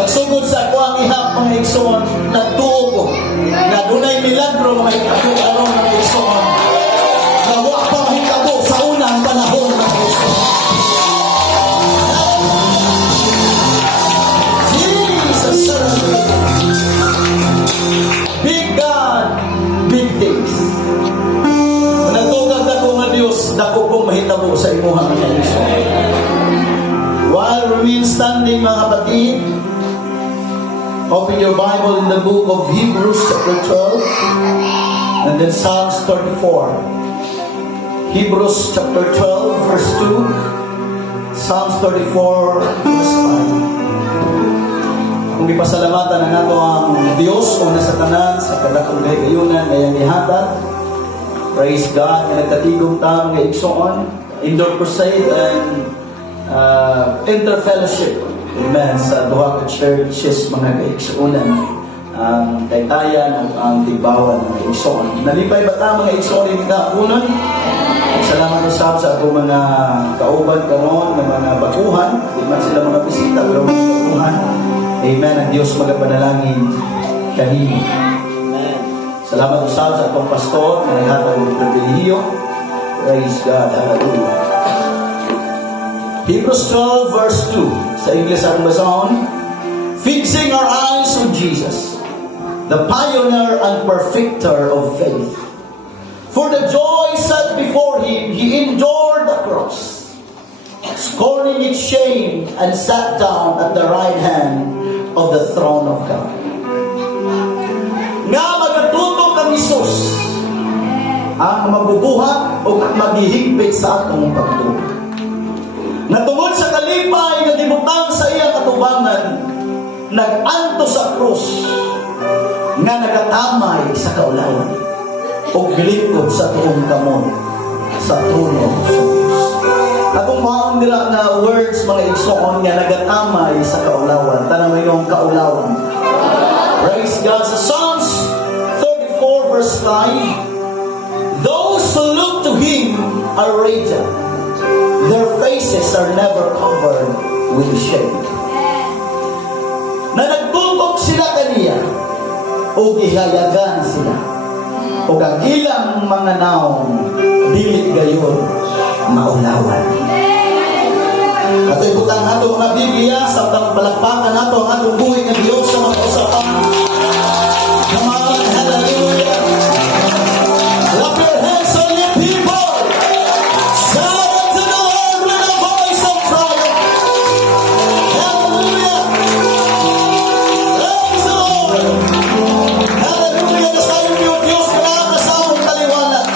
Magsugod sa ako ang ihap mga igsoon, nagtuo ko na dunay milagro mga ikabo aron mga igsoon. Nawa pa mahitabo sa unang panahon mga igsoon. Jesus, big God, big things. Nagtugag ako nga Diyos, dako kong mahitabo sa imuha mga igsoon. While remain standing mga kapatid, open your Bible in the book of Hebrews chapter 12 and then Psalms 34. Hebrews chapter 12 verse 2, Psalms 34 verse 5. Kung ipasalamatan na nato ang Diyos o nasa tanan sa kadakong gayunan na yung ihatag. Praise God na nagtatigong taong nga igsoon, indoor crusade and interfellowship. Amen. Sa duha ka churches mga kaigsuonan, ang Taytayan ang Tigbawan mga kaigsuon. Nalipay ba ta mga kaigsuon yung kapunan? Salamat sa ako mga kauban karon ng mga baguhan. Di man sila mga bisita pero mga baguhan. Amen. Ang Diyos magapanalangin kanino. Salamat sa akong pastor na naghatag ng pribilehiyo. Praise God. Hallelujah. Hebrews 12 verse 2 sa English ang basahon. Fixing our eyes on Jesus, the pioneer and perfecter of faith. For the joy set before him, he endured the cross, scorning its shame, and sat down at the right hand of the throne of God. Nga magatutok ang Isus ang mabubuhat o maghihigpit sa atong pagtutok. Natungod sa kalipay nga gibutang sa iyang katubangan, nag-anto sa krus nga nagatamay sa kaulawan o gilikod sa tuong kamon sa trono sa Diyos. Akong maong nila na words mga igsoon nga nagatamay sa kaulawan. Tanang yung kaulawan. Praise God. Sa Psalms 34 verse 5, those beam are radiant. Their faces are never covered with shame. Na nagtutok sila kaniya, o gihayagan sila, o ang ilang mga naong dili gayon maulawan. At ibutang ato mga Biblia sa palakpakan nato ang atong buhay ng Diyos sa mga usapan. Come on, hallelujah. Clap your hands on your people. Shout unto the Lord with a voice of triumph. Hallelujah. Praise the Lord. Hallelujah. Nasayon niyo Diyos na kasamang kaliwanag.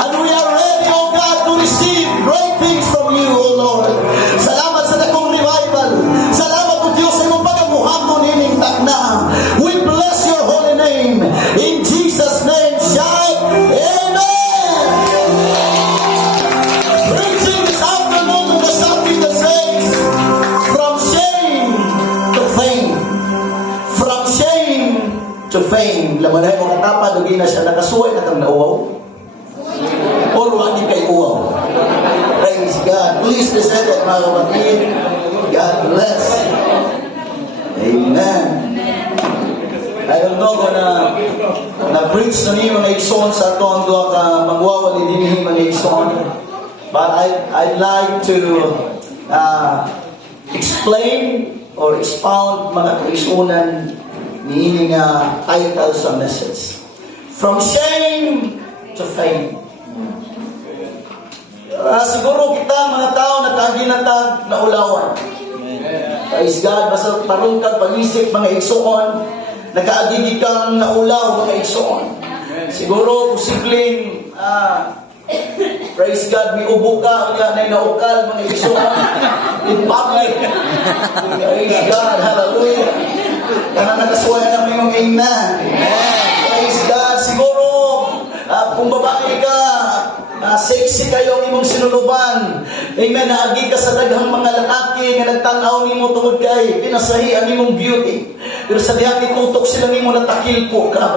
And we are ready, O God, to receive great things from you, O Lord. Salamat sa dakong revival. Salamat, O Diyos, sa imong pagamuhamon ining takna. We bless your holy name. In Jesus' name, shout, Amen. Preaching this afternoon on the subject that says, from shame to fame. From shame to fame. Laman na yung mga tapa, doon na siya nakasuway na kang nauwaw. Or wani kay uwaw. Praise God. Please listen that mga kapatid. God bless. Amen. I don't know kung na-preach na niyo mga igsoon sa ito ang doon ka magwawali din niyo mga igsoon. But I'd like to explain or expound mga kaigsunan ni ining title sa message. From shame to fame. Siguro kita mga tao nagkaginatag na ulawan. Praise God, basta parungkag pag-isip mga igsoon, nakaagigi kang naulaw mga igsoon. Siguro posibleng praise God, may ubo ka, unya na naukal mga igsoon in public. Praise God, hallelujah. Kana nakasuwayan na may mga amen. Praise God, siguro kung babae ka, sexy kayo ang imong sinuluban. Amen. Naagi ka sa daghang mga lalaki nga nagtanaw nimo tungod kay pinasahi ang imong beauty. Pero sa dihang itutok sila nimo natakil po ka.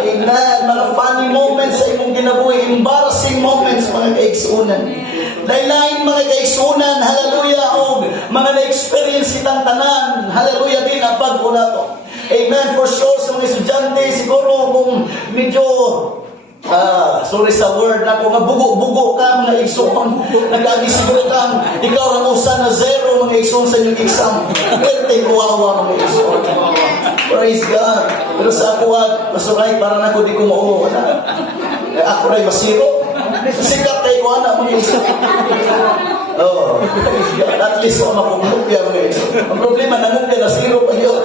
Amen. Mga funny moments sa imong ginabuhi, embarrassing moments mga kaigsunan. Lain-lain mga kaigsunan, hallelujah, o mga na-experience itang tanan, hallelujah din ang pag-una to. Amen. For sure sa mga estudyante, siguro kung medyo sorry sa word na kung bugo-bugo ka mga igsoon, nag-agi siguro kang ikaw ang usa na zero mga igsoon sa inyong exam. Pwede kuwawa mga igsoon. Praise God. Pero sa ako masuray para na ko di ko mauo. Ako rin masiro. Sikat kayo ko na mga igsoon. Oh, praise God. At least ako mapumupya mga igsoon. Ang problema, namupya na zero pa yun.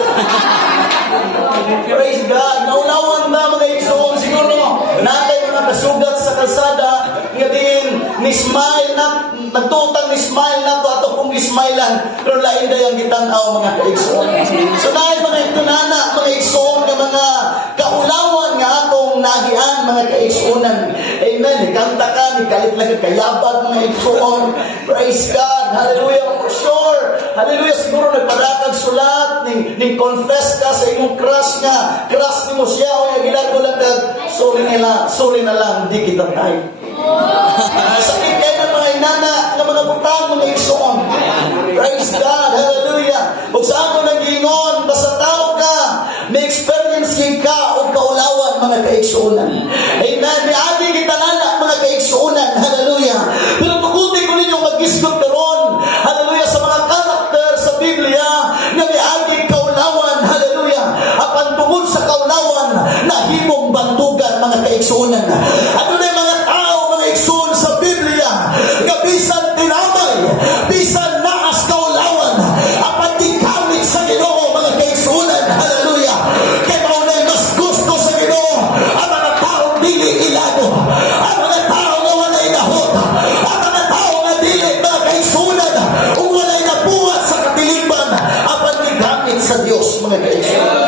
Praise God. Naulawan ba mga igsoon? Siguro, natay mga kasugat sa kalsada, nga din, ni-smile na, nagtutang ni-smile na to, ato pong ismailan, pero lain na yung gitanaw mga kaigsoon. So, dahil mga itunana, mga igsoon, nga mga kaulawan nga atong nagian, mga kaigsuonan. Amen. Ikanta ka, ikalit lang kayabag, mga igsoon. Praise God. Hallelujah. For sure. Hallelujah. Siguro nagparakag sulat, ning confess ka sa imong crush nga. Crush ni mo siya, o yung ginagawa lang ka, sorry na lang, di kita tayo. Sakit kayo ng mga inana, ng mga butang, mga igsoon. Praise God. Hallelujah. Huwag saan mo nag-ingon, basta tao ka, may experience ka, o kaulawan, mga kaigsuonan. Amen. May adi kita nana, mga kaigsuonan. Hallelujah. Pero tukutin ko ninyo mag-isgot karon. Hallelujah. Sa mga karakter sa Biblia, na may adi kaulawan. Hallelujah. Apan tungod sa kaulawan, na himong bantugan, mga kaigsuonan. Ano na yung mga tao, mga igsoon sa Biblia, nga bisan tinamay, bisan naas kaulawan, apan gigamit sa Ginoo, mga kaigsuonan. Hallelujah. Kaya maunay mas gusto sa Ginoo ang mga taong dili ilado, ang mga tao na walay nahot, ang mga tao na dili mga kaigsuonan, kung walay nabuhat sa katilipan, apan gigamit sa Dios, mga kaigsuonan.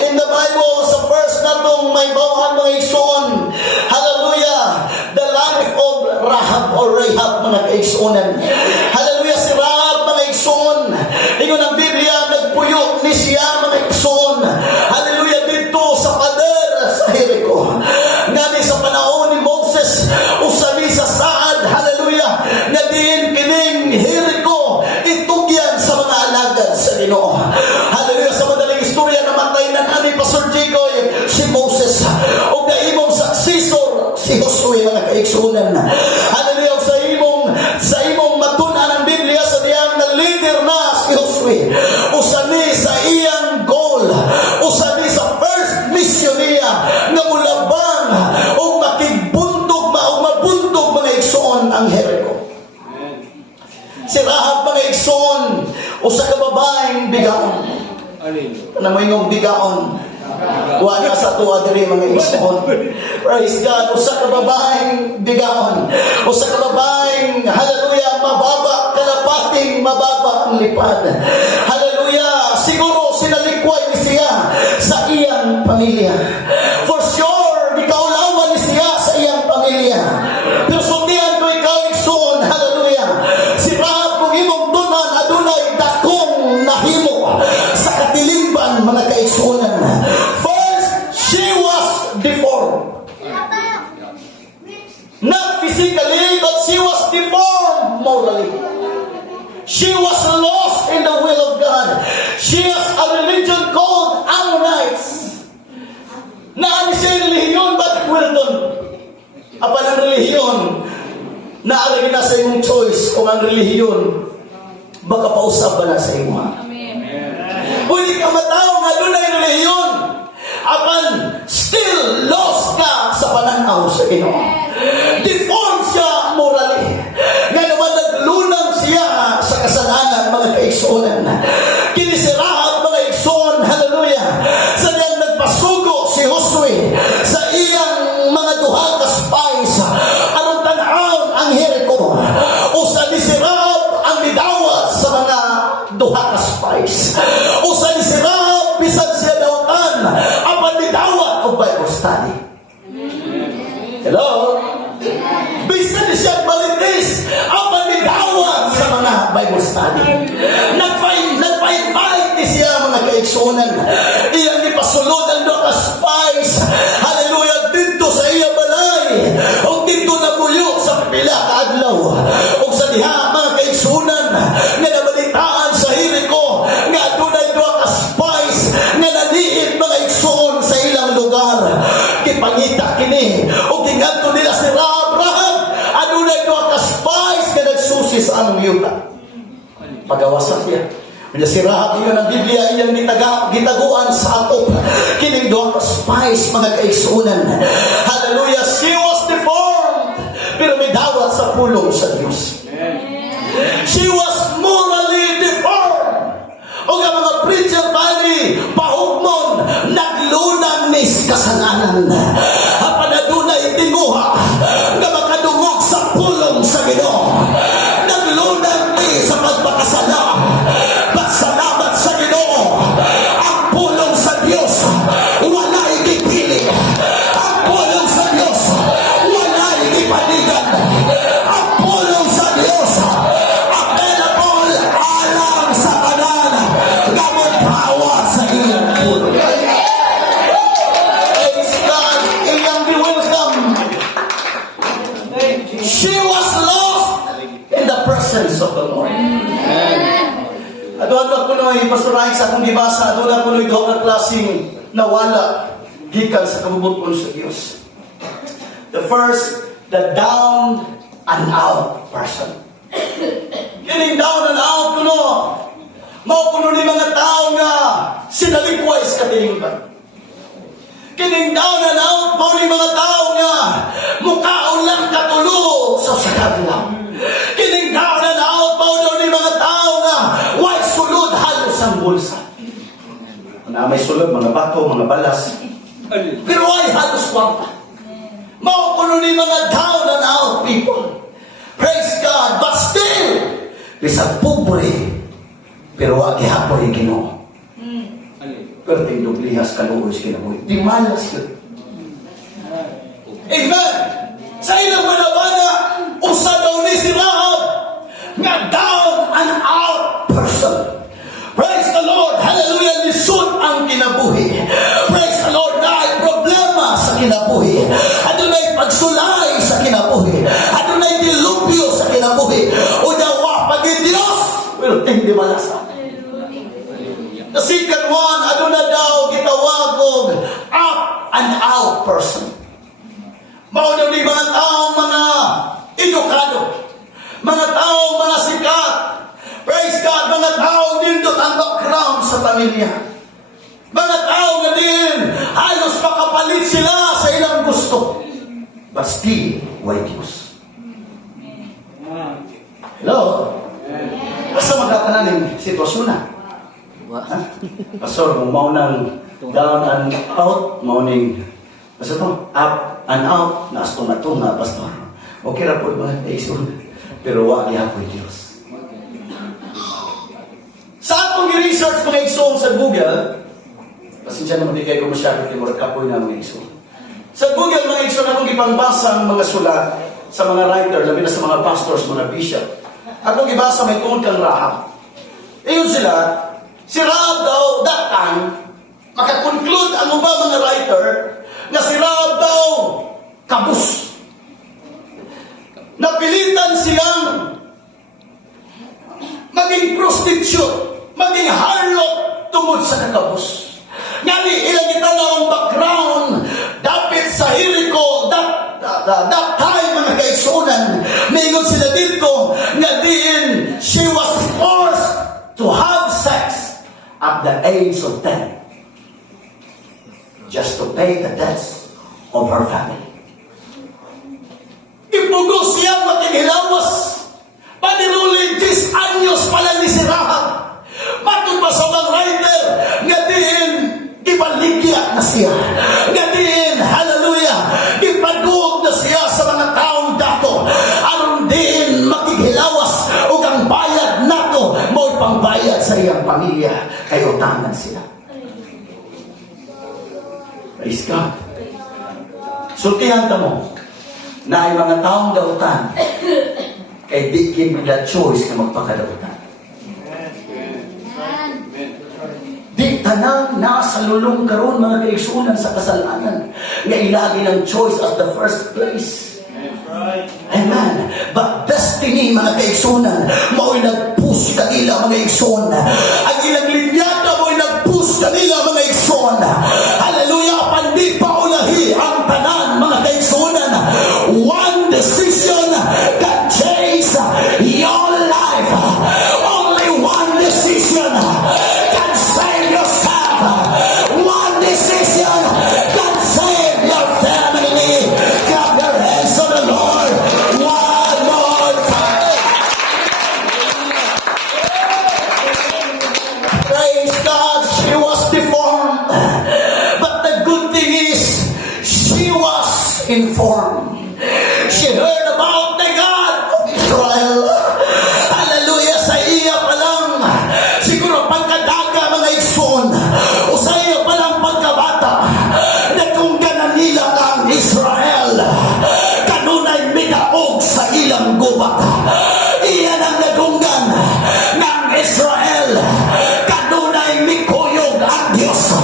In the Bible, sa verse na itong may bawaan mga igsoon, Usa ka babaeng bigaon. Ano mo yung bigaon? Wala sa tuwa diri mga igsoon. Praise God. Usa ka babaeng bigaon. Usa ka babaeng, hallelujah, mababa, kalapating mababa ang lipad. Hallelujah. Siguro sinalikway ni siya sa iyang pamilya. For sure, di kaulawan ni siya sa iyang pamilya. Pero sundian ko ikaw igsoon, hallelujah. Si Rahab kung imong tunan, adunay dakong nahimo sa katilimban mga kaigsuonan. She was deformed. Not physically, but she was deformed morally. She was lost in the will of God. She has a religion called Ammonites. Naan siya relihiyon, bakit Wilton? Apan ang relihiyon, naaragin na sa imong choice kung ang relihiyon, baka pausap ba na sa imo. Pwede ka matao nga doon ay relihiyon. Apan still lost ka sa pananaw sa Ginoo. Deformed siya morally. Nga naman naglunang siya sa kasalanan mga kaigsuonan. Kini si Rahab mga igsoon, hallelujah. Sa niyang nagpasugo si Josue sa iyang mga duha ka spies aron tan-awon ang Jericho. Usa ni si Rahab ang midawat sa mga duha ka spies. Usa ni si Rahab bisan siya dawatan apan midawat og Bible study. Hello? Bisan siya balitis apan midawat sa mga Bible study. Nagpa-invite ni siya mga kaigsuonan. Iyang ipasulod ang duha ka spies. Hallelujah, dito sa iya balay. O dito nabuyo sa pipila ka adlaw. O sa diha mga kaigsuonan nga nabalitaan sa Jericho nga dunay duha ka spies nga naliit mga igsuon sa ilang lugar. Kipangita kini o gingadto nila si Rahab. Adunay duha ka spies nga nagsusi sa anong yuta. Pagawasan siya. Kaya si Rahab yun ang Biblia iyang gitaguan sa atop. Kining duha ka spies mga kaigsuonan. Hallelujah. She was deformed, pero may dawat sa pulong sa Diyos. She was morally deformed. O nga mga preacher bali, pahugmon, naglunang nis kasalanan. Apan adunay tinguha nga makadungog sa pulong sa Ginoo. Naglunang nis sa pagpakasala. Salamat sa Ginoo. Ang pulong sa Diyos wala ikipili. Ang pulong sa Diyos wala ikipanigan. Ang pulong sa Diyos available alam sa tanan gamon pawa sa iyong pulong. Praise God. Iyang welcome. She was lost in the presence of the Lord. Adon na kunoy pasurahin sa akong gibasa, adon na kunoy duha ka klaseng nawala gikan sa kabubuton sa Dios. The first, the down and out person. Kining down and out kuno. Mao kuno ni mga tao nga sinalikway sa katilingan. Kining down and out mao ni mga tao nga mukhaon lang katulo sa sakadlaw. Kining down and out mao ni mga tao nga way sulod halos ang bulsa. Na may sulod mga bato, mga balas. Pero way halos kwarta. Mao kuno ni mga down and out people. Praise God, but still bisag pobre pero wa gihapon ang Ginoo. Pero tinduglihas kaluoy sa kinabuhi. Di malas yun. Amen. Sa ilang manabana, usa daw ni si Rahab nga down and out person. Praise the Lord. Hallelujah. Lisod ang kinabuhi. Praise the Lord. Naay problema sa kinabuhi. Adunay pagsulay sa kinabuhi. Adunay dilupyo sa kinabuhi. O dawa pag Diyos, well, hindi malasa. The second one, aduna daw gitawag og up and out person. Mao daw ni mga taong mga edukado, mga taong mga sikat. Praise God, mga taong nindot ang background sa pamilya. Mga tao nga din, halos makapalit sila sa ilang gusto. But still, why Diyos? Hello? Basta magkatananin. sitwasyon na. Ha? Pastor, kung maunang down and out, mauning, basta to, up and out, naas-tunga-tunga, pastor. Okay na po mga kaisun. Pero wag niya po Diyos. Sa atong i-research mga isun sa Google, pasensya naman di kayo masyado kayo kapoy na mga isun. Sa Google mga isun, akong ipangbasa ang mga sulat sa mga writer, labi na sa mga pastors, mga bishop. Akong ibasa may tungkol kang Rahab. Iyon sila, si Rahab daw, that time, makakonclude ang ba mga writer, na si Rahab daw, kabus. Napilitan silang maging prostitute, maging harlot tungod sa nakabus. Ngani, ilang itala ang background, dapat sa Jericho, that time mga kaisunan, mayroon sila dito, nga diin, she was forced to have sex at the age of 10 just to pay the debts of her family. Ipugos siya matighilawas. Paniruli 10 anyos pala ni si Rahab. Matod pa sa mga writer, nga diin, ibaligya na siya. Nga diin, hallelujah, ipadug na siya sa mga taong dato. Aron diin, matighilawas o ang bayad nato, mo ipangbayad sa iyang pamilya. Kayo tangan sila. Praise God. Sultihan ka mo na ay mga taong dautan kay di kinila choice na magpakadautan. Di tanang nasa lulong karon mga kaigsunan sa kasalanan nga ilagi ng choice at the first place. Amen. But destiny mga kaigsunan mao'y nag-push kanila mga igsoon. Ang ilang linyada mo'y nag-push kanila mga igsoon. Hallelujah. Pandi pa ulahi ang tanan mga kaigsunan. One decision can change your life. Only one decision can save yourself. One decision can save your family. Clap your hands to the Lord one more time. Praise God, she was deformed. But the good thing is, she was informed. She heard about the God of Israel. Hallelujah, sa iya pa lang. Siguro pagkadaga mga igsoon. O sa iya pa lang pagkabata. Nagkungganan nila ang Israel. Kanunay minaog sa ilang gubat. Iyan ang nagunggan ng Israel. Kanunay mikuyog ang Diyos.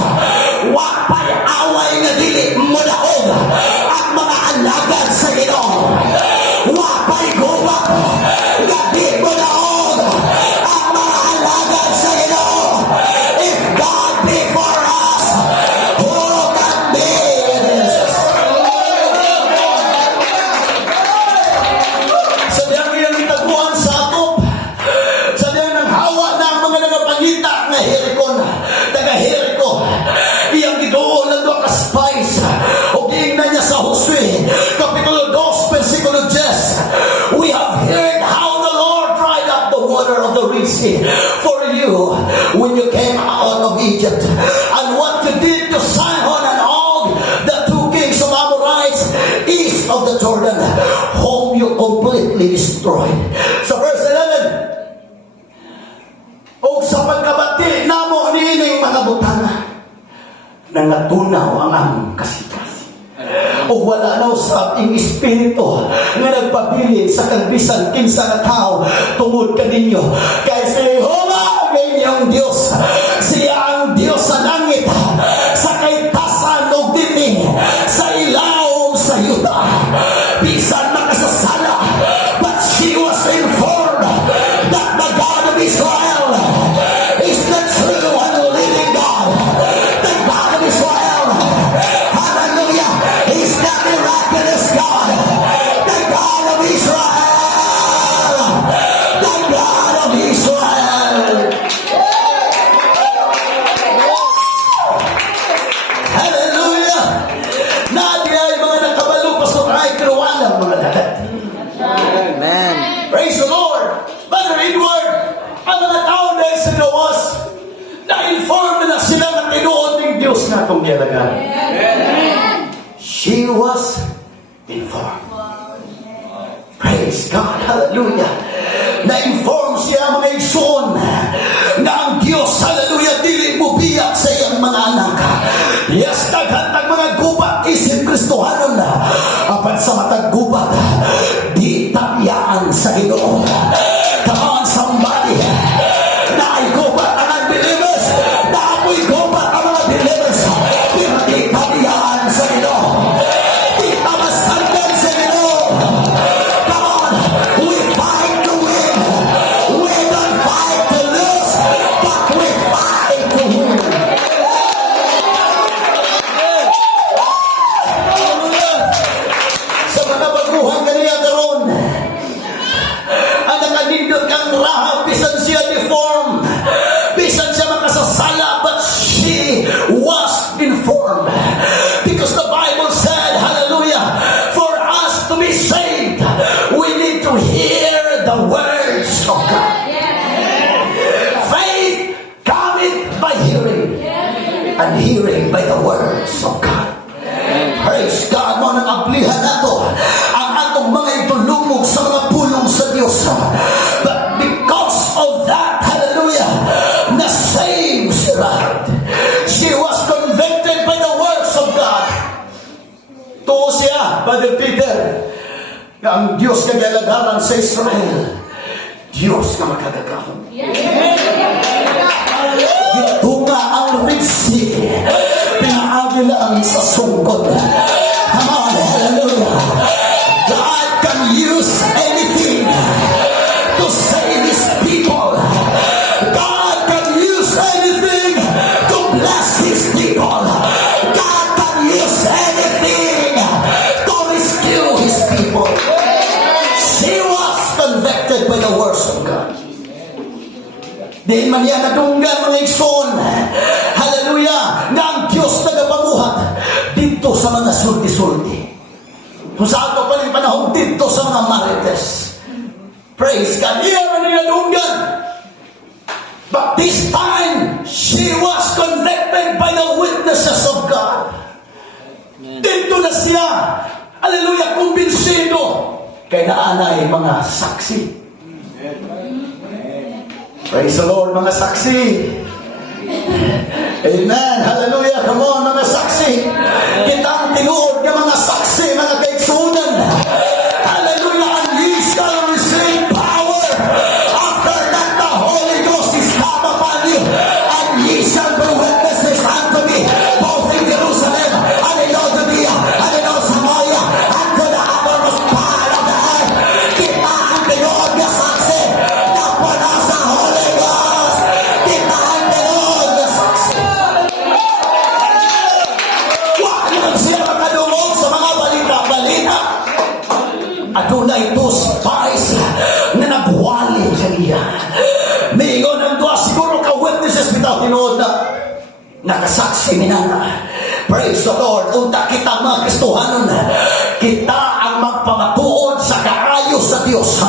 Wapay away nga dili mulaog ang mga alagad sa Ginoo. Wapay gubat nga di mulaog ang mga alagad sa Ginoo. If God be for us, who can be against us? Sa diyan yung itaguan sa atop, sa diyan ng hawa ng mga nagapangita na Jericho, taga-Jericho, iyang gidoon ng doon ka-spice. O tingnan niya sa Josue, Kapitulo 2, versikulo 10. We have heard how the Lord dried up the water of the Red Sea for you when you came out of Egypt. And what you did to Sihon and Og, the two kings of Amorites, east of the Jordan, whom you completely destroyed. Sa verse 11, o sa pagkabati namo nining mga butana, nang natunaw ang among kasikas. O wala na sa ating espiritu nga nagpabilin sa kagbisan kinsa na tao tungod kaninyo. Kaya si Jehovah ang inyong Diyos. Siya ang Diyos sa langit, sa kaitasan o dining, sa ilaw sa yuta. Bisan makasasala, but she was informed that the God of Israel is the true and living God. The God of Israel. Hallelujah. He's the miraculous God. The God of Israel. The God of Israel. atong gialagan. She was informed. Praise God. Hallelujah. Na-inform siya mga igsoon na ang Diyos, hallelujah, dili mo biyak sa iyang mga anak. Yes, daghantag mga gubat isip Kristohanon na apan sa matag gubat di tabyaan sa Ginoo. Come on somebody. Na ay gubat ang unbelievers, na apoy gubat ang mga believers, di tabyaan sa Ginoo. Di tamasandan sa Ginoo. Come on, we fight to win. We don't fight to lose, but we fight to win. Sa mga baguhan kaniya karon, ang nakanindot kang Rahab, bisan siya deformed, bisan siya makasasala, but she was informed. Because the Bible said, hallelujah, for us to be saved, we need to hear the words of God. Faith cometh by hearing, and hearing by the words of God. Praise God. Mo nang ablihan nato ang atong mga itulungog sa mga pulong sa Diyos. But because of that, hallelujah, na-save si Rahab. She was convicted by the words of God. Tuo siya, Brother Peter, na ang Diyos kagalagaran sa Israel, Diyos na makagagahon. Ito nga ang Red Sea, pinaagilaan sa sungkod. Come on, hallelujah. God can use anything to save His people. God can use anything to bless His people. God can use anything to rescue His people. She was convicted by the words of God. Di man yan nadunggan mga igsoon. Hallelujah. Na ang Diyos nagapamuhat dito sa mga sulti-sulti. Kung saan pa paling panahon dito sa mga marites. Praise God. Iyan man nadunggan. But this time, she was convicted by the witnesses of God. Dito na siya. Hallelujah. Kumbinsido. Kaya naanay mga saksi. Praise the Lord, mga saksi. Amen. Hallelujah. Come on, mga saksi. Kitang tinuod ng mga saksi, mga kaigsunan. Hallelujah. And ye shall receive power after that the Holy Ghost is come upon you. And ye shall be witnesses unto me, both in Jerusalem and in Judea and in all Samaria and to the uttermost part of the earth. Kita ang tinuod ng saksi na pala sa Holy Ghost. Kita ang tinuod ng saksi. Wag naman siya makadungog sa mga balita-balita. Adunay ito spies na nagwali kaniya. Mingon ang doa siguro ka witnesses bitaw tinuod na nakasaksi ni nana. Praise the Lord. Unta kita mga Kristohanon, kita ang magpamatuod sa kaayo sa Diyos.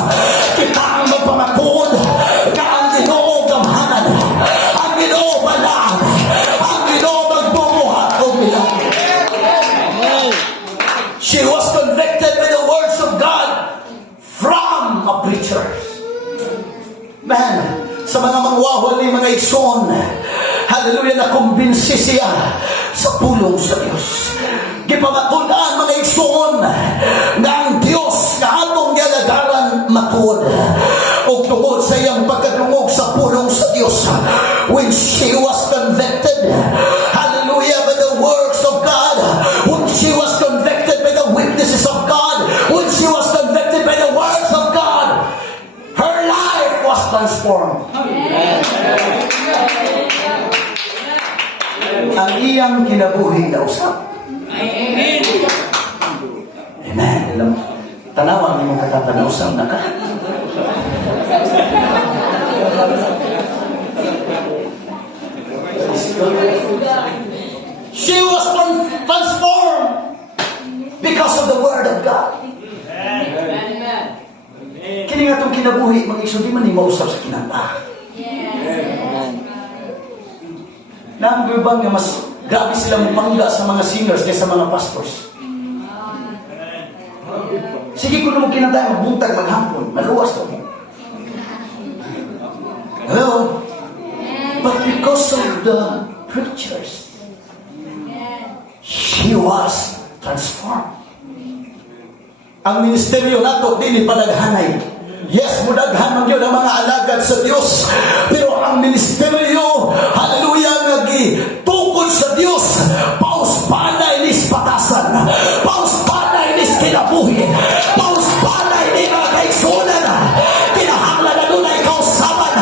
Kita ang magpamatuod ka ang Ginoo gamhanan, ang Ginoo balaan, ang Ginoo magbumuhat o bilang. She was convicted by the words of God from a preacher. Man, sa mga mangwawal ni mga igsoon, hallelujah, na kumbinsi siya sa pulong sa Diyos. Gipamatunan mga igsoon na ang Diyos na atong galagaran matuod. O tungod sa iyang pagkadungog sa pulong sa Diyos. When she was convicted, hallelujah, by the words of God, when she was convicted by the witnesses of God, when she was convicted by the words of God, her life was transformed. Ang iyang kinabuhi na usap. Amen. Amen. Tanawan ni mong katatanawsam na ka. She was transformed because of the Word of God. Kini nga itong kinabuhi, mga iso, di man ni mausap sa kinanta. Naambibang nga mas Grabe sila mapangga sa mga singers kaysa mga pastors. Sige ko naman kinatay, magbuntag, maghapon. Maluwas to. Hello? But because of the preachers, she was transformed. Ang ministeryo nato dili padaghanay. Yes, mudaghan man yun ang mga alagad sa Diyos. Pero ang ministeryo, hallelujah, nagitungkol sa Diyos. Pauspada inis patasan. Pauspada inis kinabuhi. Pauspada inis mga kaigsunan. Kinahanglan na doon ay kausaban.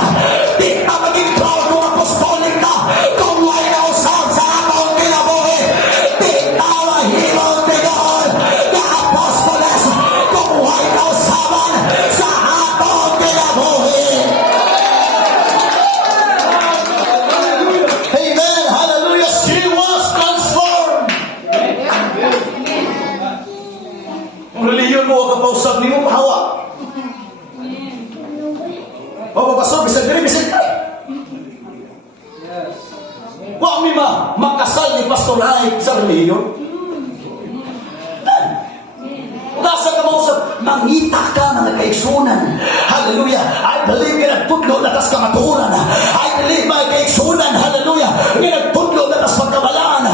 Di na maging proud kung apostolic na. Kung may kausap sa akong kinabuhi. Di na mahimang tigaan na apostoles. Kung may kausaban sa akong kinabuhi. Amen. Hallelujah. She was transformed. Kung reliyon mo, kapausap niyo, mahawa. Papapasok, bisag diri, bisag tayo. Wa mi makasal ni Pastor Haik sa reliyon. Nasa ka mausap, mangita ka na nagkaigsunan. Hallelujah. I believe nga nagtudlo na tas kamaturan. I believe mga kaigsunan. Hallelujah. Nga nagtudlo na tas pagkabalaan.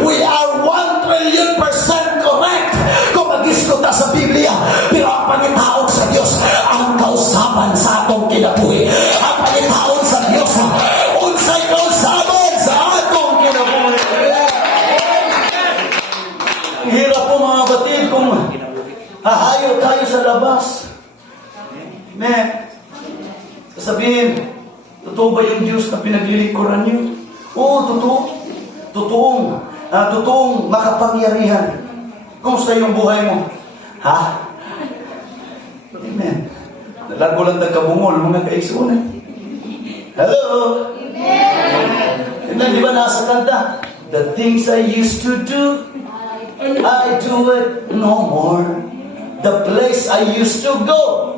We are 1,000,000,000% correct kung mag-iskuta sa Biblia. Pero ang pangitaon sa Diyos, ang kausaban sa atong kinabuhi. Ang pangitaon sa Diyos, unsay kausaban sa atong kinabuhi. Hirap po mga batid kung hahayo tayo sa labas. Amen. Sasabihin, totoo ba yung Diyos na pinaglilingkuran niyo? Oo, totoo. Totoong makapangyarihan. Kumusta yung buhay mo? Ha? Amen. Nalago lang nagkabungol, mga kaigsunan. Hello? Amen. Di ba nasa kanta? The things I used to do, I do it no more. The place I used to go,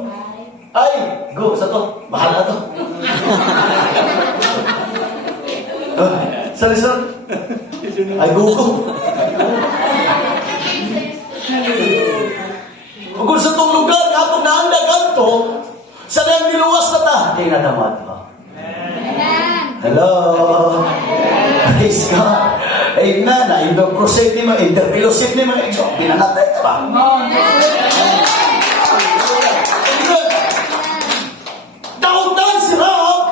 go sa to. Bahala to. Sorry. I go. Kung sa itong lugar, atong naandag kanto, sa nang niluwas na ta, di na naman pa. Hello? Praise God. Amen. Na-indong crusade ni mga, interfellowship ni mga, pinanatay ka ba? Dautan si Rahab,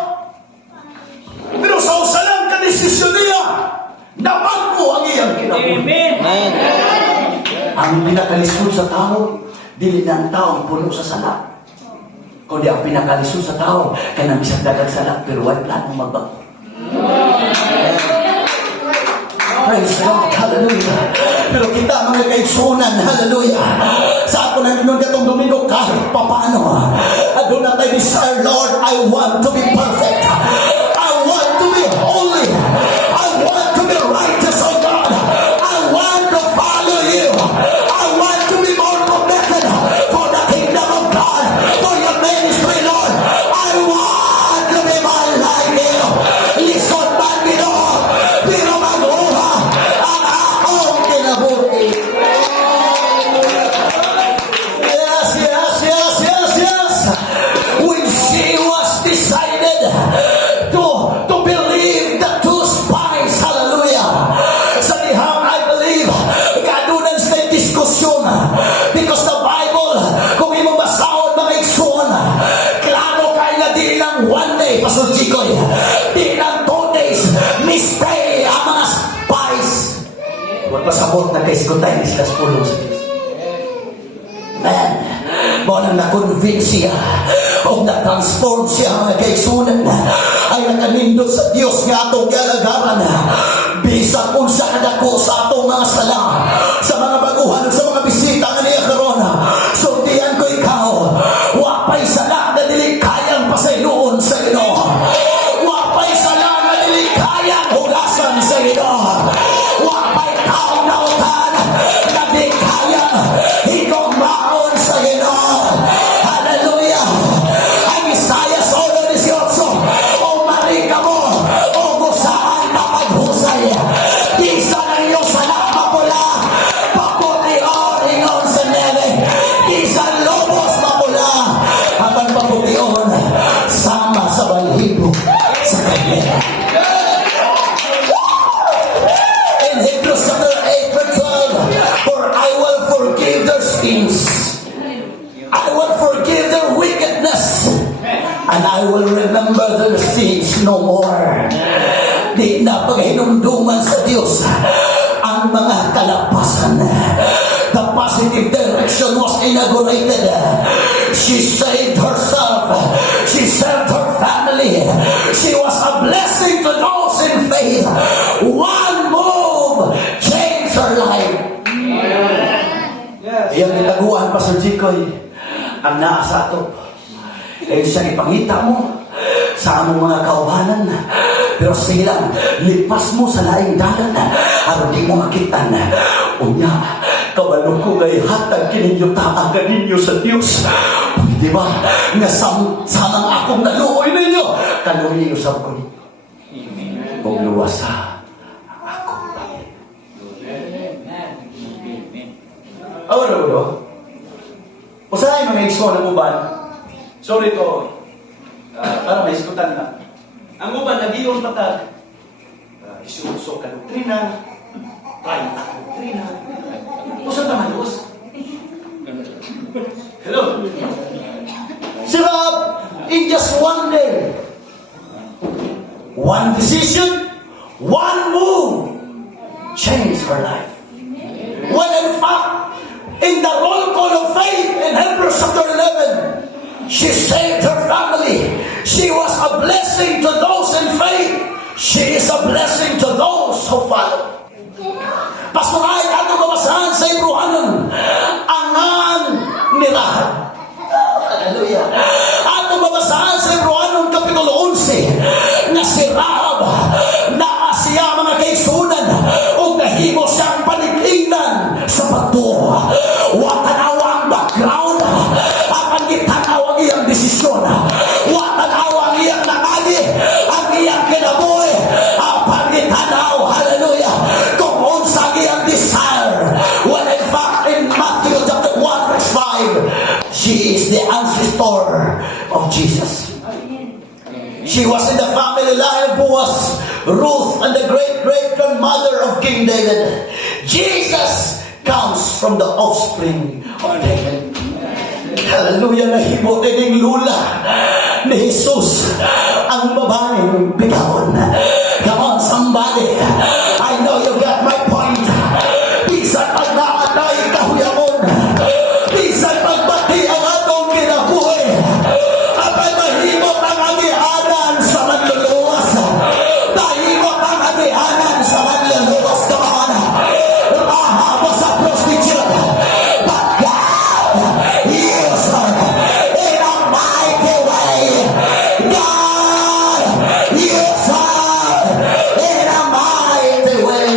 pero sa usalang kadesisyon niya, nabago ang iyang kinabuhi. Ang pinakalisod sa tao, dili na ang taong puno sa sala. Kundi ang pinakalisod sa tao, kaya nang isang dagang sala, pero wala planong magbago. Praise God, hallelujah. Pero kita mga kaigsunan, hallelujah. Sa ako na nun katong Domingo, kahit papaano, I do not desire, Lord, I want to be perfect. I want to be holy. I want to be righteous, oh God. I want to follow you. I want to be more committed for the kingdom of God, for your ministry, Lord. I want to be more like you. Listen, man, pero maguha ang akong kinabuhi. Yes. When she was decided to believe the two spies, hallelujah. Sa dihang, I believe, kadunan sa diskusyon. Because the Bible, kung imo basahon mga igsoon, klaro kayo na di lang one day, Pastor Chicoy, di lang 2 days, mistay ang mga spies. Huwag pasabot na kayo sigutay, sila sa pulong sa Diyos. Man, mo nang na-convince siya o na-transform siya mga kaigsunan ay nakanindot sa Diyos nga atong galagaran. Bisag unsa kadako sa atong mga sala, sa mga baguhan, sa mga bisita nga niya karon. Sultihan ko ikaw, wapay sala na dili kayang pasayloon sa Ginoo. Wapay sala na dili kayang hugasan sa Ginoo. Wapay taong nautan na di kayang higugmaon sa Ginoo. Hallelujah. Ang Isaiah 1:18, o marika mo, o gusahan na paghusay. Di no more. Di na paghinumduman sa Diyos ang mga kalapasan. The positive direction was inaugurated. She saved herself. She saved her family. She was a blessing to those in faith. One move changed her life. Iyang nitaguan, Pastor Jikoy, ang naa sa ato. Eh siya ipangita mo sa among mga kaubanan. Pero silang, lipas mo sa laing dalan, aron di mo makitan. Unya, kabalo ko ngay hatag kininyo taagan ninyo sa Diyos. Di ba? Nga samang akong naluoy ninyo, kaluoy usap ko ninyo. Kung luwasa ako. Awalo. Usahay mga isko ng uban. Sorry to. Para may iskutan na. Ang uban, nag-iyon patag. Isuso ka doktrina. Kaya ka doktrina. Usan naman, Diyos. Hello. Si Rahab, in just one day, one decision, one move, changed her life. When in fact, in the roll call of faith in Hebrews chapter 11, she saved her family. She was a blessing to those in faith. She is a blessing to those who follow. Pastor ay ato mabasahan sa Hebrewanon, angan ni Rahab. Hallelujah. Ato mabasahan sa Hebrewanon kapitulo 11 na si Rahab na siya mga kaigsunan o nahimo siyang panikingnan sa pagtuo. Watanawang background apan gitanawang iyang desisyon. Watanawang iyang nakagi ang iyang kinabuhi apan gitanaw. Hallelujah. Kung unsang iyang desire. When in fact in Matthew chapter 1 verse 5, she is the ancestor of Jesus. She was in the family line of Boaz, Ruth, and the great-great-grandmother of King David. Jesus comes from the offspring of David. Hallelujah, nahimo din lula ni Jesus ang babaeng bigawon. Come on, somebody. I know you got my point. Bisan pag naatay kahuyamon. Bisan pagbati ang atong kinabuhi. Apay mahimot ang agianan sa manluluwas. Mahimot ang agianan sa manluluwas. Come on. Rahab was a prostitute. But God used her in a mighty way. God used her in a mighty way.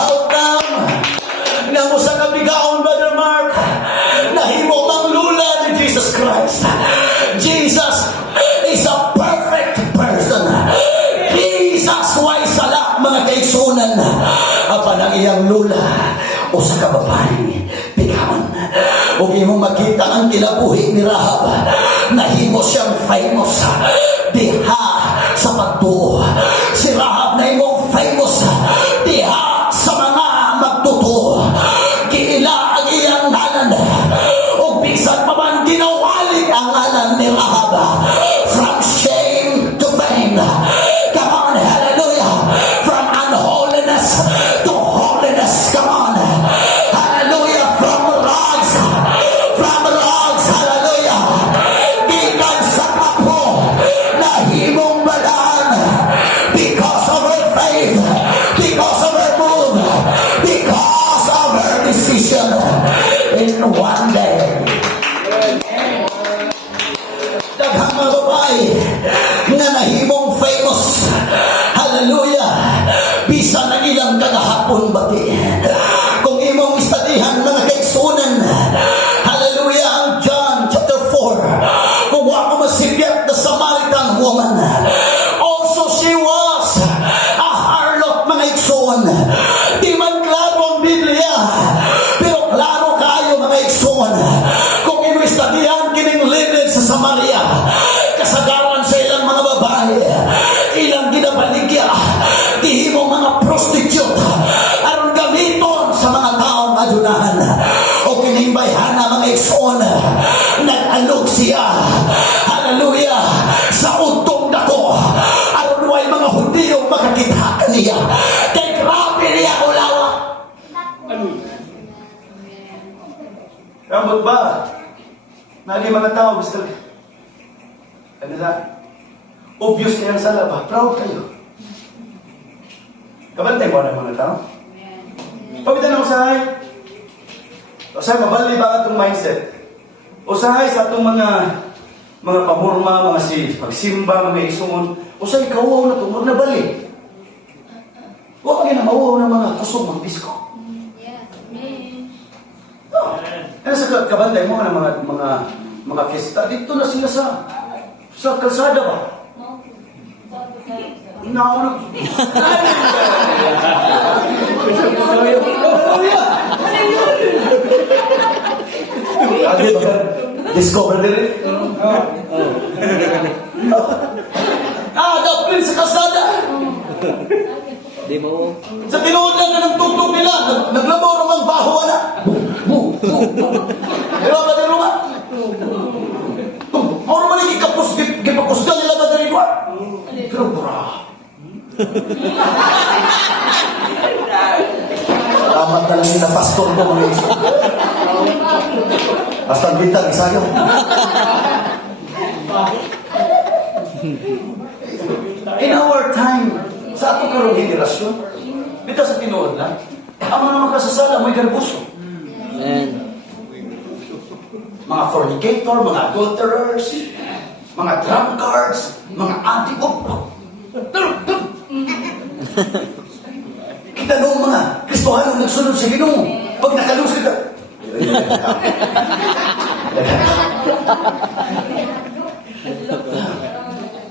How come? Nga mo sa kabigaon, Brother Mark, nahimo ang lula ni Jesus Christ. Jesus is a perfect person. Jesus way sala mga kaigsunan. Apan ang iyang lula o sa kababaeng bigaon. Huwag imong makita ang kinabuhi ni Rahab. Nahimo siyang famous diha sa pagtuo. Si Rahab na imong famous diha sa mga magtutuo. Giila ang iyang ngalan. O bisan pa man ginawali ang ngalan ni Rahab. From shame to fame. Come on, hallelujah. From unholiness to holiness. Come on. Hallelujah. From rags, hallelujah. Gikan sa kapo na himong balaan because of her faith, because of her move, because of her decision in one day. Daghang mga babae na nahimong famous. Hallelujah. Bisan na ilang kagahapon bati. Kung imong istadihan mga kaigsunan. Hallelujah. Ang John chapter 4. Kung wako masigyat na Samaritan woman. Also she was a harlot mga igsuon. Di man klaro ang Biblia. Pero klaro kayo mga igsuon. Kung imong istadihan kining linen sa Samaria. Kasagaran sa ilang mga babae. Ilang ginabaligya. Dihimong mga prostitute. Aron gamiton sa mga taong adunahan. O kinimbayhan na mga igsoon. Nag-alog siya. Hallelujah. niya. Kay grabe niya ulawa. Rambot ba? Nagi mga tao, gusto ano na? Obvious kayang sala ba? Proud kayo. Kabantay mo ng mga tao? Pagkitan ako sahay. Usahay, mabali ba itong mindset? Usahay sa itong mga pamurma, mga pagsimba, mga isungon. Usahay, kawaw na ito, huwag na bali. Huwag kayo na mawaw na mga kusog, mga bisko. Ano sa kabantay mo ng mga fiesta? Dito na sila sa kalsada ba? Inauna. Discover din rin. Daplin sa kalsada. Di mo. Sa tinuod lang na ng tugtog nila, naglabor namang baho na. Pero ba din rumah? Mauro man yung gipapusgan nila ba din rin? Pero bra. Salamat na lang nila pastor ko mga iso. Pastor Bintang, isayo. In our time, sa ato karong henerasyon, bitaw sa tinuod lang, ang mga makasasala may garbuso. Amen. Mga fornicator, mga adulterers, mga drunkards, mga anti-opro. Kita noong mga Kristohanong nagsunod sa Ginoo, pag nakalusod ka,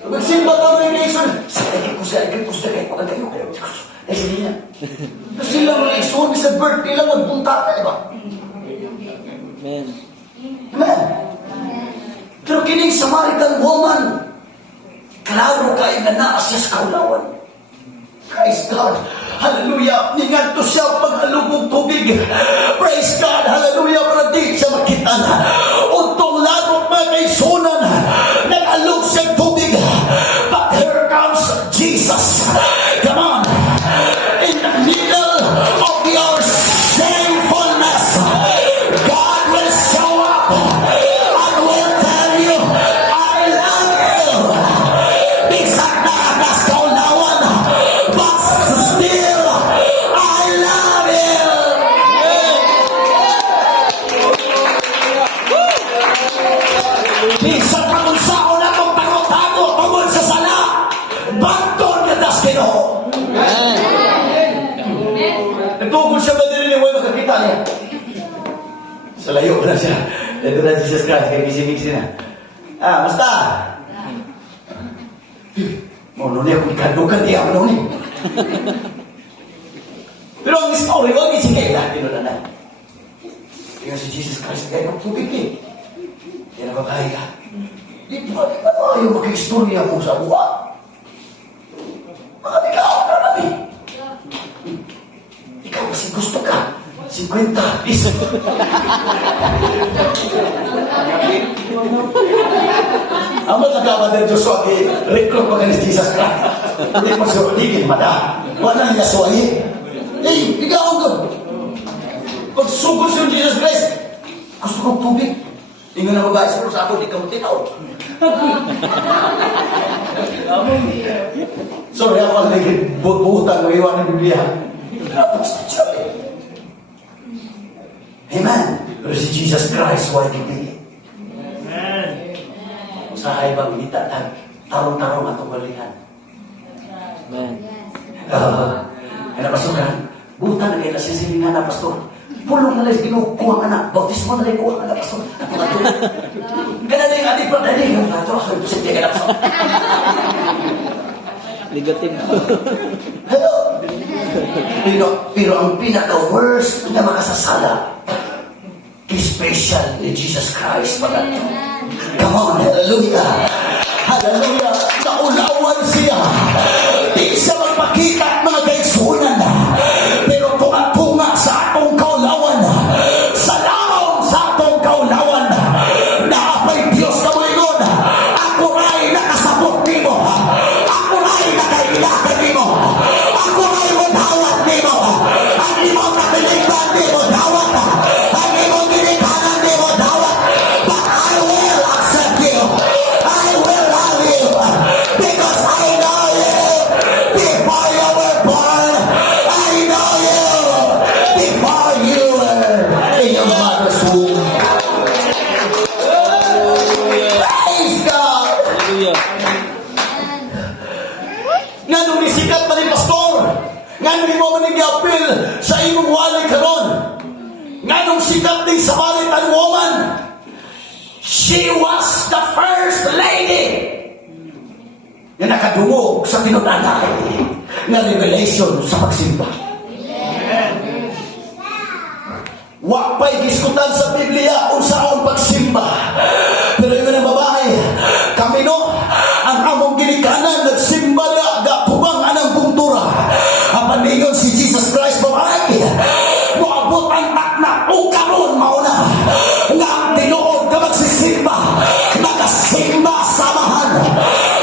magsimba ka mo yung naison. Ikit ko siya kayo, pagkagayo kayo. Eh, hindi niya. Tapos sila mga naison, sa birthday lang magpunta ka, di ba? Amen. Amen. Pero kining Samaritan woman, klaro kayo na naas siya sa kaulawan. Praise God. Hallelujah. Ninganto siya pag-alugog tubig. Praise God. Hallelujah. Para di siya makita na. Untong larot mga kaisunan, nag-alug siya tubig. But here comes Jesus. Come on. In the middle of your shamefulness, God will show up and will tell you, I love you. Bisag na atas kaulawan, but still, I love you. Bisag pa kung saan akong tago-tago, pagod sa sala, banton ka tas Ginoo. Nagtugol siya ba din ni Huwag makakita niya? Sa layo na siya. Ito na Jesus Christ, kaya misi-misi na. Basta. Mono niya kung ikadukan niya ako noon eh. Pero ang story, huwag ising kayo lahat na na. Kaya si Jesus Christ, kaya kang tubig eh. Kaya nakakaya. Di ba ayaw mag-istorya mo sa buwan? Mga ikaw na nabi. Ikaw kasi gusto ka. 50 piso. Ang matagawa ng Joshua kay record pa ni Jesus Christ. Hindi mo siya uligin, mada. Wala niya suwayi. Ikaw ang good. Pagsugod siya Jesus Christ, gusto kong tubig. Tingnan na babae sa ako, di ka matinaw. Sorry, ako ang nagbubutan, mag-iwan ng Biblia. Amen. Pero si Jesus Christ, why did he? Amen. Sa haibang kita, tarong-tarong atong balihan. Amen. Ano pasukan? Buta na kayo na sisilingan na, pastor. Pulong na lang kinukuha anak. Bautismo na lang kuha anak, pastor. Kaya na yung adik pa, dali. Yung nato, so ito siya ka na, pastor. Negative. Hello? Pero ang pinaka-worst na makasasala, special ni Jesus Christ pala ito. Come on, hallelujah. Hallelujah. Naulawan siya. Di siya magpakita mga kaisunan. Pero tunga-tunga sa atong kaulawan. Sa laong sa atong kaulawan. Naapay Diyos kamulingon. Ako ray nakasabot nimo. Ako ray nakailakan nimo. Ako Nganong mo man nag-apil sa imong wali karon. Nganong sikat ni Samaritan woman. She was the first lady na nakadungog sa pinunanay na revelation sa pagsimba. Wa pa'y diskutan sa Biblia kung saan pagsimba. Pero yung mga babae, kami no, ang among ginikanan, nagsimba na, gapubang anang bungtura. Ang paningon si Jesus Christ, babae, muabot ang takna, o karon mauna, nga ang tinuod ka magsisimba, nakasimba samahan,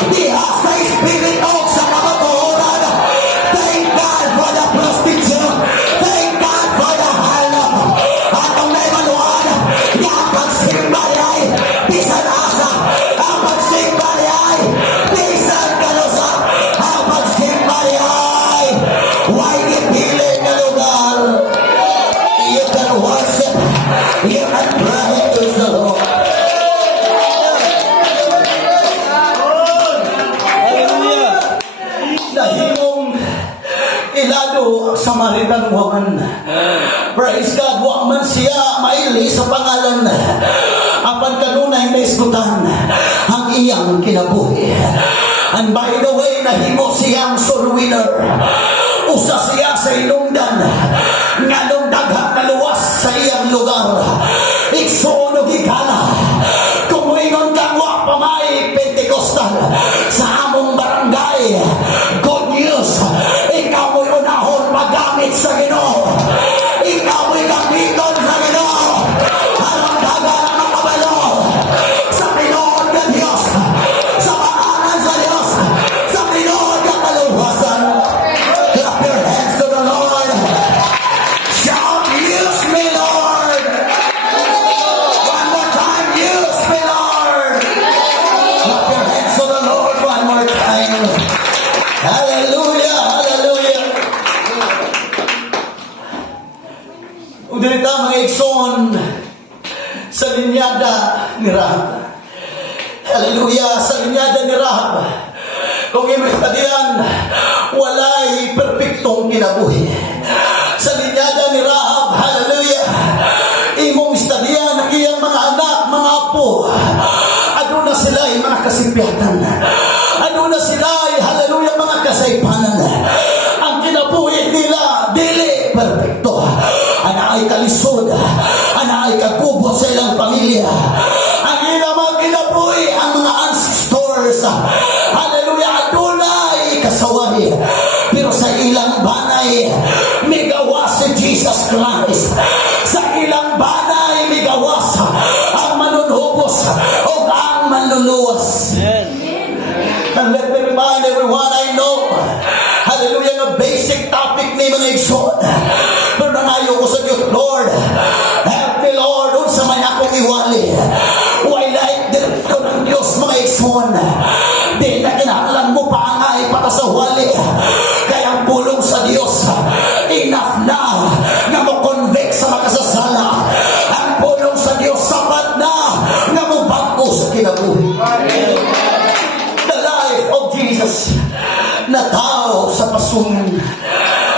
diha sa Espiritu sa kamatuoran. Thank God for the prostitute. Thank God for the halap. Atong may manuan, nga ang pagsimba niya'y bisan asa. Ang pagsimba niya'y bisan kalusa. Ang pagsimba niya'y why gipili na lugar. You can worship, you can praise the Lord. Hallelujah. Dahilong ilado ang Samaritan woman. Praise God, wa man siya maili sa pangalan. Apan kanunay na iskutan ang iyang kinabuhi. And by the way, nahimo siyang soul winner. Usa siya sa inungdan nganong daghan na luwas sa iyang lugar. Igsunog ikala. Kung ingon kang wa pa may Pentecostal sa among barangay, good news, ikaw mo'y unahon magamit sa Ginoo. Ikaw mo'y gamiton sa Ginoo. Harang dagan ang makabalo sa Pinoon na Diyos, sa pangalan sa Diyos, sa Pinoon na kaluwasan. Clap your hands to the Lord. Shout, use me, Lord. One more time, use me, Lord. Clap your hands to the Lord one more time. Hallelujah, hallelujah. Udilita mga igsoon sa linyada ni Rahab. Hallelujah, sa linyada ni Rahab. Kung imestadian, walay perpektong kinabuhi. Sa linyada ni Rahab, hallelujah, imong istadian ang iyang mga anak, mga apo. Aduna sila'y mga kasimpyatan. Aduna sila'y, hallelujah, mga kasaypanan. Ang kinabuhi nila, dili perpekto. Ana ay kalisod, ana ay kagubot sa ilang pamilya. Ang ilang mga kinabuhi, ang mga ancestors, hallelujah, adunay kasawari. Pero sa ilang banay, may gawas si Jesus Christ. Sa ilang banay, may gawas ang manunubos o ang manluluwas. Amen. And let me remind everyone I know, hallelujah, na basic topic ni mga igsoon. Pero nangayo ko sa Diyos, Lord, help me, Lord, unsa man akong iwali. Why like direkto ng Diyos, mga igsoon. Di na kinahanglan mo pa ang ay para sa wali. Kaya ang pulong sa Diyos, enough na nga mo convict sa makasasala. Ang pulong sa Diyos, sapat na nga mo bago sa kinabuhi. The life of Jesus na tao sa pasungan.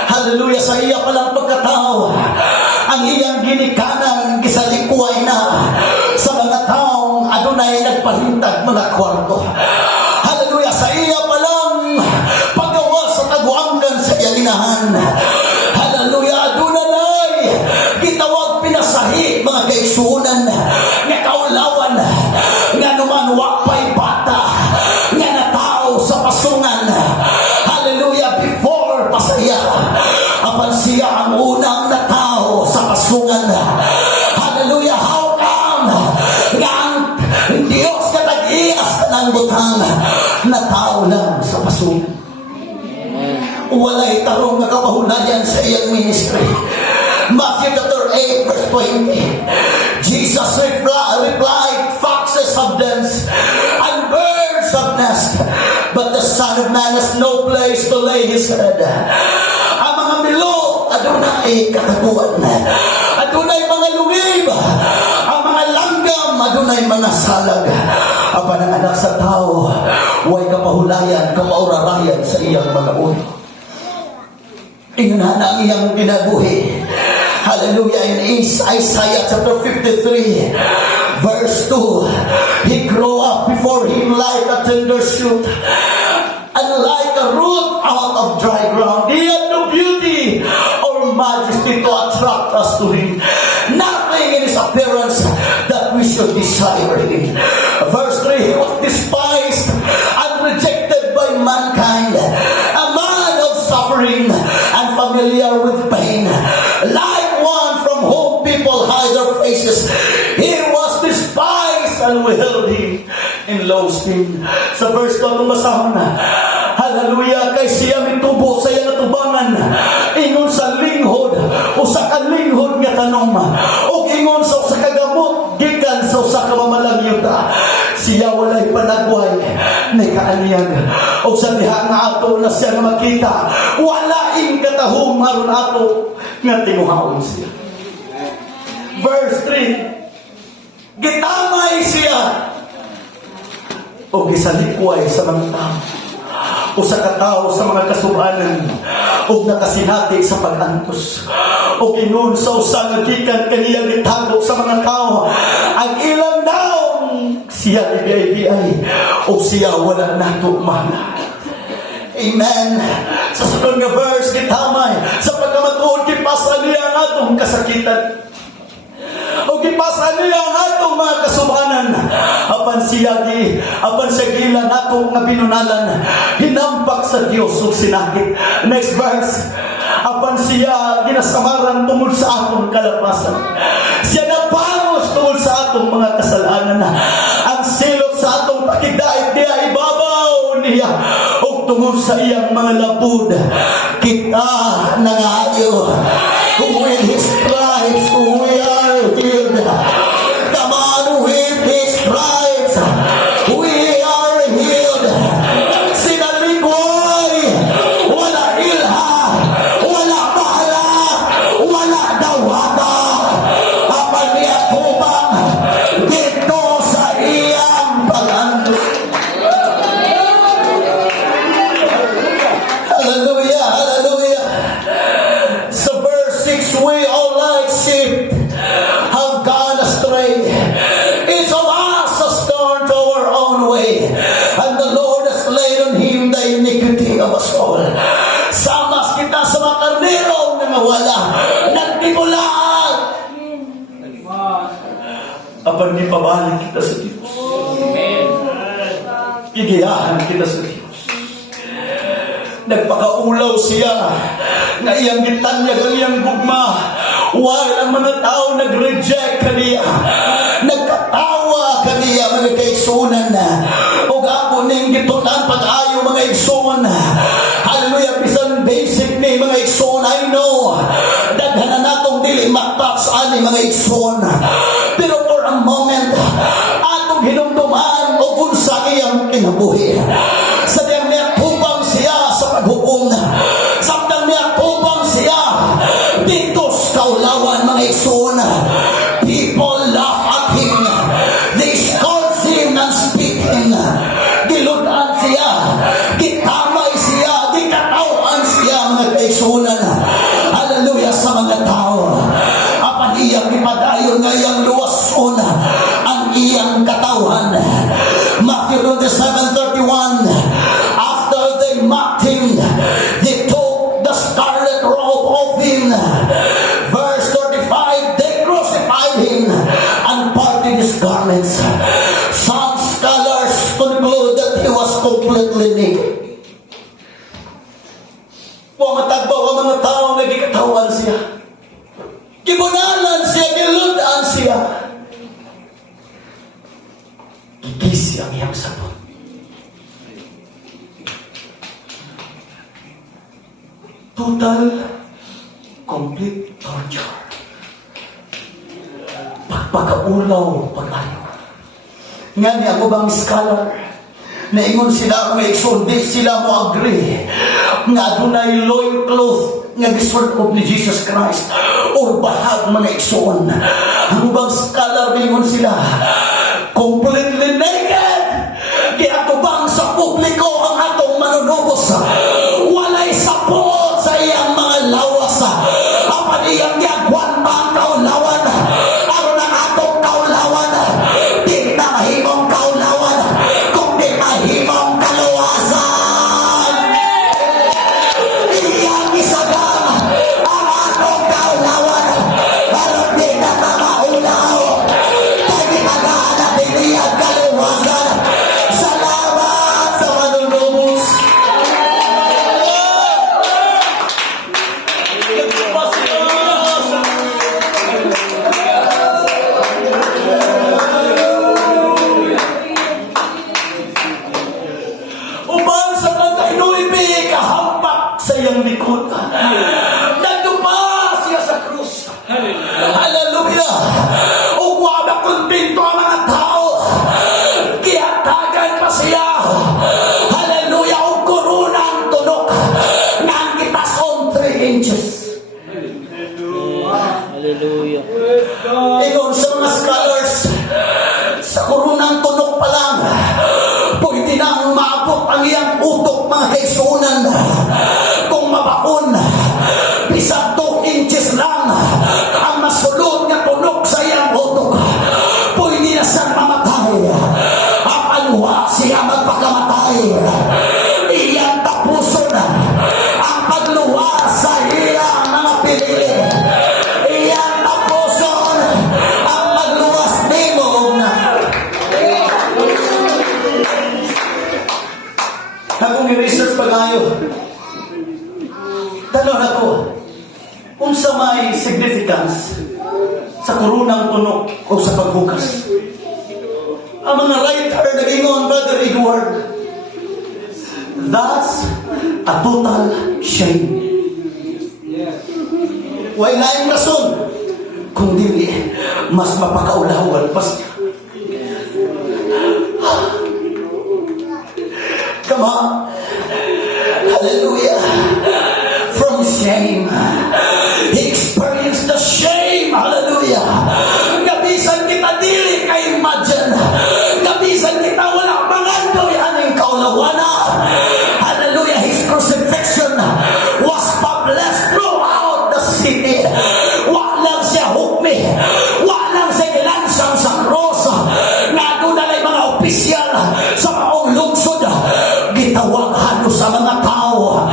Hallelujah, sa iya palang pagkatao, ang iyang ginikanan gisalikuay na sa mga taong adunay nagpahintag mga kwarto. Hallelujah, sa iya palang paggawa sa taguanggan sa iyang inahan. Hallelujah, adunay gitawag pinasahi mga kaigsuonan nga kaulawan nga numan wapay bata nga natao sa pasungan. Hallelujah, before pasaya apan siya ang unang natao sa pasungan. Hallelujah, how come nga ang Diyos na nag-ias ng butang natao lang sa pasungan. Walay tarong nga kapahunayan sa iyang ministry. Matthew chapter 8 verse 20. Jesus replied, foxes have dens and birds have nest, but the Son of Man has no place to lay his head. Ang mga milo, adunay kataguan. Adunay mga lungib. Ang mga langgam, adunay mga salag. Apan ang anak sa tao, way kapahulayan, kapaurarayan sa iyang mga ulo. Ingon na ang iyang kinabuhi. Hallelujah. In Isaiah chapter 53 verse 2, he grew up before him like a tender shoot, and like a root out of dry ground. He had no beauty or majesty to attract us to him. Nothing in his appearance that we should desire him. Verse 3, he was despised and rejected by mankind, a man of suffering and familiar with pain, like one from whom people hide their faces. He was despised and we held him in low esteem. Sa verse 2, tumasahon na, hallelujah, kay siya mitubo sa iyang atubangan, ingon sa linghod o sa kalinghod nga tanom, o ingon sa usa ka gamot gikan sa usa ka mamalangyuta. Siya walay panagway, may kaanyag, o sa diha nga ato na siya nga makita, walaing katahom aron ato nga tinguhaon siya. Verse 3, gitamay siya o gisalikway sa mga tao, o sa katao sa mga kasubanan, o nakasinati sa pag-antos, o ginon sa usang gikan kaniya gitago sa mga tao. Ang ilang daong siya ibiyay-biyay, o siya wala nato mana. Amen. Sa sunod nga verse, gitamay sa pagkamatuod kipasan niya ang atong kasakitan, o gipasan niya ang atong mga kasubanan. Apan siya gila nato nga binunalan, hinampak sa Dios ug sinakit. Next verse, apan siya ginasamaran tungod sa atong kalapasan, siya napangos tungod sa atong mga kasalanan. Ang silot sa atong pakigdait niya ibabaw niya, ug tungod sa iyang mga labud kita nangayo. With his stripes we are healed. Come on, with his stripes we are healed. Sinaligway, wala ilha, wala bahala, wala dawata. Apan niya tubang dito sa iyang pag-anto. Hallelujah, hallelujah. Sa verse 6, we all like sheep have gone astray. Each of us has turned to our own way, and the Lord has laid on him the iniquity of us all. Samas kita sa mga karnero na nawala, nagtimulaan. Apan di pabalik kita sa Diyos. Igiyahan kita sa Diyos. Nagpakaulaw siya na iyang gitanyag ang iyang gugma, while ang mga tao nag-reject kaniya, nagkatawa kaniya mga kaigsunan, o gabo ning gitunan pag-ayo mga igsuon. Hallelujah. Bisan basic ni mga igsuon, I know daghan na natong dili matats ani mga igsuon, pero for a moment atong hinumduman o unsa iyang kinabuhi. Sa diyang niya tubang siya sa paghukom, samtang niya tubang siya dito sa kaulawan mga igsoon. People laugh at him, they scourge him and spit him. Giludan siya, gitamay siya, gikatawan siya mga kaigsunan. Hallelujah sa mga tao. Apan iyang ipadayon nga iyang luwason ang iyang katawan. Matthew 27:31, after they mocked him, they took the scarlet robe of him. Verse 35, they crucified him and parted his garments. Some scholars conclude that he was completely naked. Wa matagbaw ang mga tao nga gikatawan siya, gibunalan siya, giludan siya, gigisi ang iyang sabot. Total, complete torture. Pagpakaulaw, pag-ayo. Nga niya ang ubang scholar, naingon sila ang igsoon, di sila mo agree nga adunay loincloth nga gisulod ni Jesus Christ o bahag mga igsoon. Ang ubang scholar, naingon sila completely naked. Giatubang sa publiko ang atong manunubos, walay sapot sa iyang mga Nagdupa siya sa krus. Hallelujah. O wala kontento ang mga tao. Kihatagan pa siya. Hallelujah. O korona ang tunok. Nang kitas on 3 inches. Hallelujah. Ingon sa mga scholars, sa koronang tunok pa lang, pwede nang maabot ang iyang utok, mga kaisunan. Kung mabakon, bisag 2 inches lang ang masulod nga tunok sa iyang utok, pwede na siyang mamatay. Apanwa siya magpakamatay. Iyang tapuson ang pagluwas sa iyang mga pinili. Iyang tapuson ang magluwas nimo. Akong i-research pag-ayo. Tanong ako, kung sa may significance sa kurunang tunok o sa pagbukas. Ang mga writer nag-ingon, Brother Edward, that's a total shame. Why laing rason? Kung dili, mas mapakaulawan, mas... Come on. Hallelujah. From shame. He experienced the shame. Hallelujah. Gabisan kita dili kay imagine. Gabisan kita wala pangandoy aning kaulawana. Hallelujah. His crucifixion was published throughout the city. Walang siya hukmi. Walang siya ilansang sa cross. Nadunalay mga opisyal sa maong lungsod. Gitawag halos sa mga tao.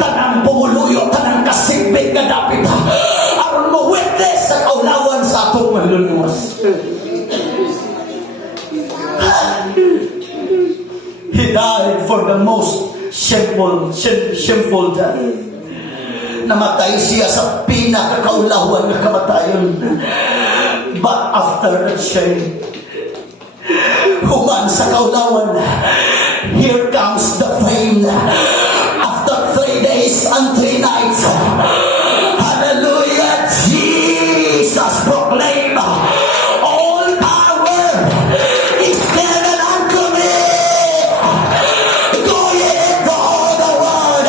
Tanang pumuluyo, tanang kasigbit nga dapit. Aron mo witness sa kaulawan sa atong maluluwas. He died for the most shameful death. Namatay siya sa pinakakaulawan ng kamatayon. But after that shame, Human sa kaulawan, here comes the fame. After 3 days and 3 nights, hallelujah, Jesus proclaim, all power is given unto me. Go ye into all the world,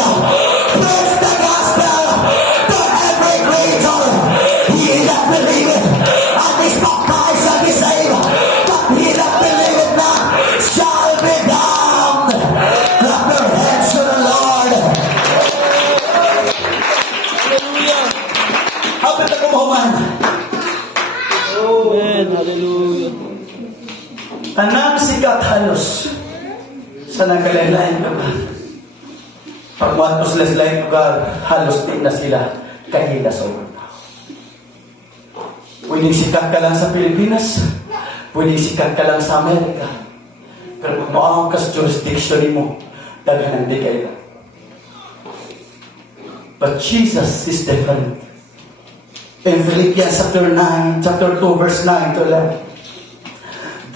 preach the gospel to every creature. He that believeth and is baptized shall be saved, but he that believeth not shall be damned. Clap your hands to the Lord. Hallelujah. hapit ako mahuman. Amen. Hallelujah. Tanang sikat halos sa nagkalain-lain lugar. Pagmuhat mo sila sa lain lugar, halos di na sila kahila sa ubang tao. Pwedeng sikat ka lang sa Pilipinas, pwedeng sikat ka lang sa Amerika. Pero kung maawang ka sa jurisdiction mo, daghan hindi kayo. But Jesus is different. In Philippians chapter 2, verse 9 to 11.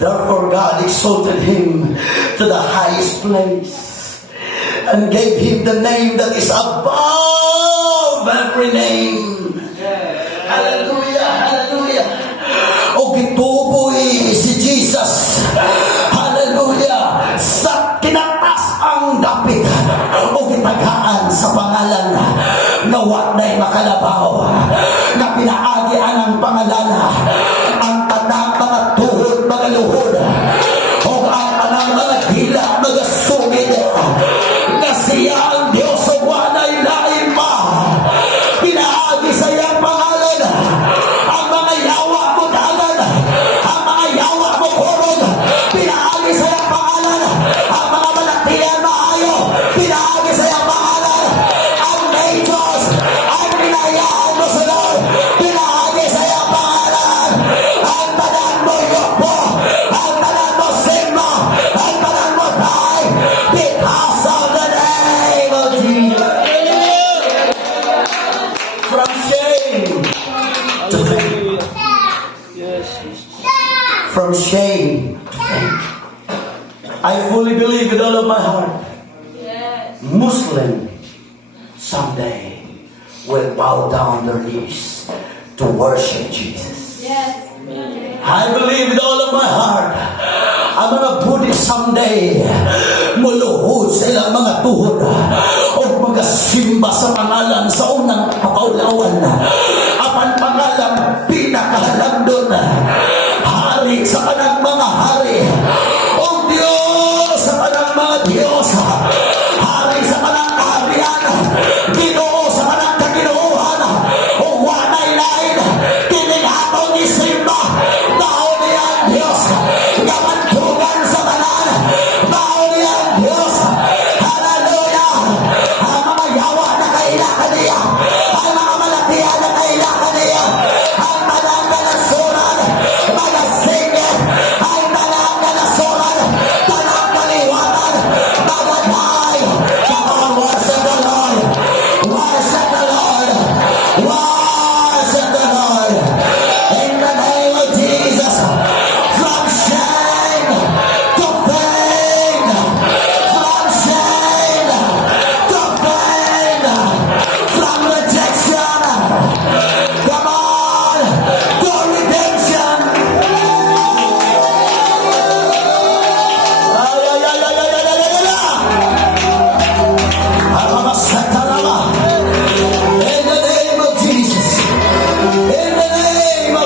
Therefore God exalted him to the highest place and gave him the name that is above every name. Hallelujah, hallelujah. O gituboy si Jesus. Hallelujah. Sa kinatas ang dapit. O gitagaan sa pangalan na waday makalabaw. Na pinaagian ang pangalan. Ang tanang mga tuhod, mga luhod. O ang tanang mga dila, mga sungid. Na siya ang Diyos o wanay lain pa. Pinaagi sa iyang pangalan. Ang mga yawa mo dagan. Ang mga yawa mo kurog. Pinaagi sa iyang pangalan. Ang mga malatian maayo. Pinaagi sa iyang pangalan. Ang angels. Ang pinayaan mo sa Lord. Pinaagi sa iyang pangalan. Ang tanan mo yokbo. Ang tanan mo sigma. Ang tanan mo die. Because of the name of Jesus. From shame to fame. Yes. Yes. From shame to fame. I fully believe with all of my heart, Muslim someday will bow down their knees to worship Jesus. Yes. I believe with all of my heart, ang mga Buddhist someday, muluhod sa ilang mga tuhod o mga simba sa pangalan sa unang kapaulawan. Apan pangalan pinakahalagdon, hari sa kanang